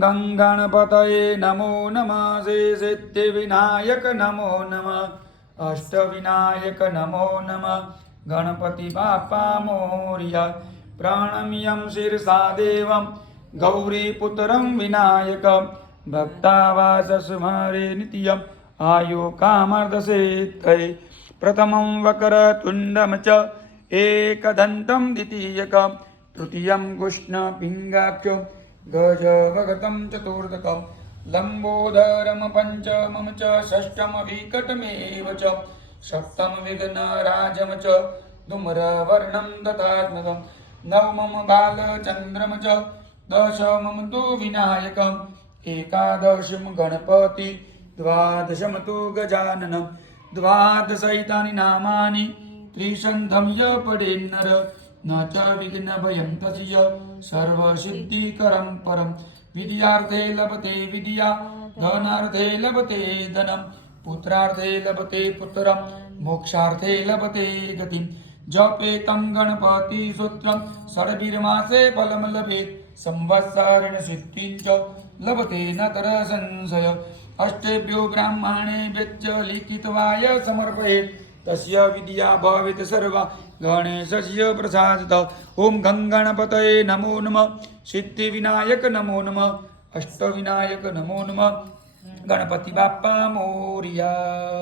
गणपतये नमो नमः श्री सिद्धिविनायक नमो नमः अष्टविनायक नमो नमः गणपति बाप्पा मोरया प्रणम्यं शिरसा देवं गौरीपुत्रं विनायकं भक्तावासस्मरे नित्यम् आयु कामर्दसेत्यै प्रथमं वक्रतुण्डं च एकदन्तं द्वितीयकं तृतीयं कृष्णपिङ्गाख्यं गजवगतं चतुर्थकं लम्बोदरं पञ्चमं च षष्ठं विकटमेव च सप्तम विघ्नराजं च धूम्रवर्णं दत्तात्मकं नवमं बालचन्द्रं च दशमं तु विनायकम् एकादशं गणपति द्वादशं तु गजाननं द्वादशैतानि नामानि त्रिशन्धं य पठेन्नर न च विघ्नभयं तस्य सर्वसिद्धिकरं परं विद्यार्थे लभते विद्या धनार्थे लभते धनं पुत्रार्थे लभते पुत्रं मोक्षार्थे लभते गतिं जपेतं गणपतिसूत्रं षड्भिर्मासे फलं लभेत् संवत्सरेण सिद्धिं च लभते न तर संशय अष्टेभ्यो ब्राह्मणेभ्यश्च लिखित्वाय समर्पयेत् तस्य विद्या भवेत् सर्वा गणेशस्य प्रसादतः ओम गणपतये नमो नमः सिद्धिविनायक नमो नमः अष्टविनायक नमो नमः गणपति बाप्पा मोरया।